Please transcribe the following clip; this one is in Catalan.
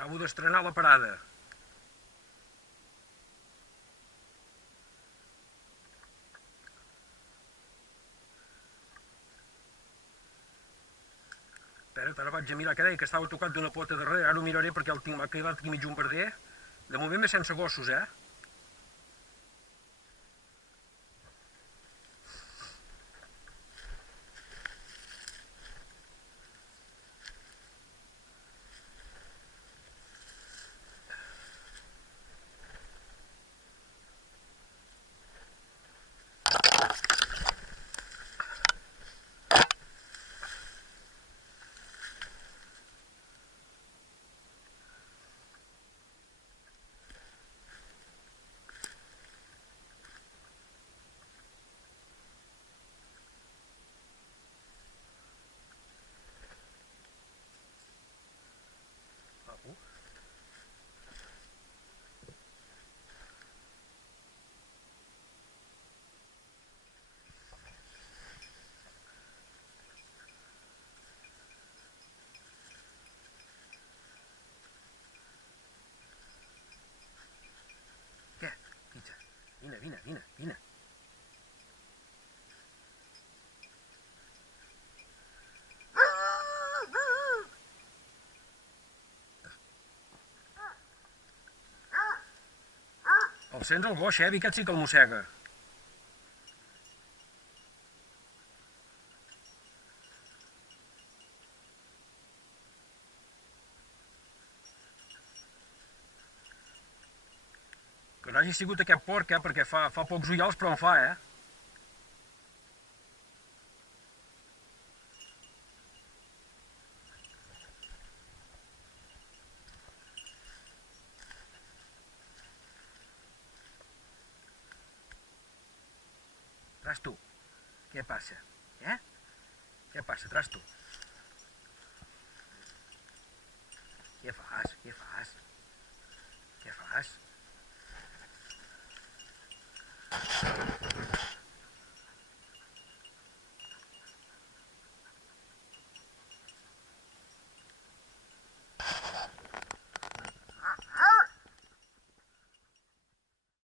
Acabo d'estrenar la parada. Espera't, ara vaig a mirar que deia que estava tocat d'una pota darrere. Ara ho miraré perquè m'ha quedat aquí mig un verder. De moment ve sense gossos, eh? Què? Vine. El sents el gos, Xevi? Aquest sí que el mossega. Que no hagi sigut aquest porc, perquè fa pocs ullals, però en fa, Trasto, què passa? Què passa, Trasto? Què fas? Què fas?